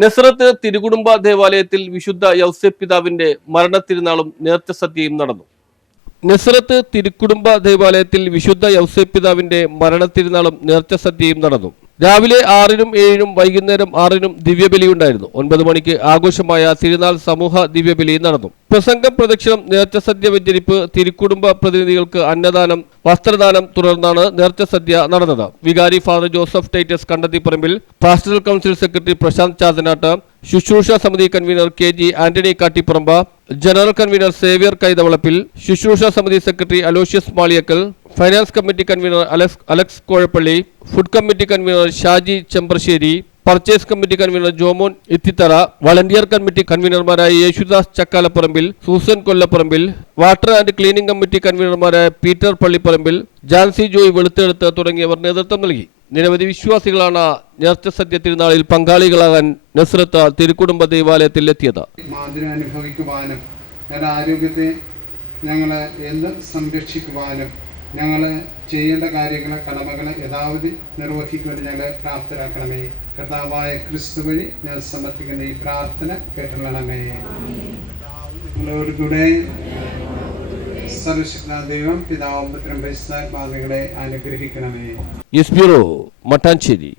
നസ്രത്ത് തിരുകുടുംബ ദേവാലയത്തിൽ വിശുദ്ധ യൗസേപ്പ് പിതാവിന്റെ മരണത്തിരുനാളും നേർച്ച സദ്യയും നടന്നു. നസ്രത്ത് തിരുക്കുടുംബ ദേവാലയത്തിൽ വിശുദ്ധ യൗസേപ്പ് പിതാവിന്റെ മരണത്തിരുനാളും നേർച്ച സദ്യയും നടന്നു. രാവിലെ 6-നും 7-നും വൈകുന്നേരം 6-നും ദിവ്യബലിയുണ്ടായിരുന്നു. 9 മണിക്ക് ആഘോഷമായ തിരുനാൾ സമൂഹ ദിവ്യബലി നടന്നു. പ്രസംഗം, പ്രദക്ഷിണം, നേർച്ച സദ്യ വെഞ്ചരിപ്പ്, തിരുക്കുടുംബ പ്രതിനിധികൾക്ക് അന്നദാനം, വസ്ത്രദാനം തുടർന്നാണ് നേർച്ച സദ്യ നടന്നത്. വികാരി father Joseph Titus Kandathiparambil, pastoral council secretary Prashanth Chathanattu, ശുശ്രൂഷ സമിതി convener KG Antony Kattiparambu, general convener Xavier Kaithavalappil, ശുശ്രൂഷ സമിതി secretary Aloysius Maliyakkal, finance committee convener Alex Kozhappally, food committee convener Shaji Chembrasseri, purchase committee convener Jomon Ithithara, volunteer committee കൺവീനർമാരായ Yesudas Chakkalaparambil, Susan Kollaparambil, water and cleaning committee കൺവീനർമാരായ പീറ്റർ പള്ളിപ്പറമ്പിൽ, ജാൻസി ജോയ് വെളുത്തെടുത്ത് തുടങ്ങിയവർ നേതൃത്വം നൽകി. നിരവധി വിശ്വാസികളാണ് നേർച്ച സദ്യ തിരുനാളിൽ പങ്കാളികളാകാൻ നസ്രത്ത് തിരുക്കുടുംബ ദേവാലയത്തിൽ എത്തിയത്. അനുഭവിക്കുവാനും ഞങ്ങളുടെ ആരോഗ്യത്തെ ഞങ്ങൾ എന്നും സംരക്ഷിക്കുവാനും ഞങ്ങൾ ചെയ്യേണ്ട കാര്യങ്ങളെ കടമകളെ യഥാവധി നിർവഹിക്കുവാൻ ഞങ്ങളെ പ്രാപ്തരാക്കണമേ. കർത്താവായ ക്രിസ്തു വഴി ഞാൻ സമർപ്പിക്കുന്ന ഈ പ്രാർത്ഥന കേട്ടണമേ. നിങ്ങളോടുകൂടെ സർവശക്തനായ ദൈവം പിതാവും പുത്രനും പരിശുദ്ധാത്മാവും നിങ്ങളെ അനുഗ്രഹിക്കണമേ. News bureau, Mattancherry.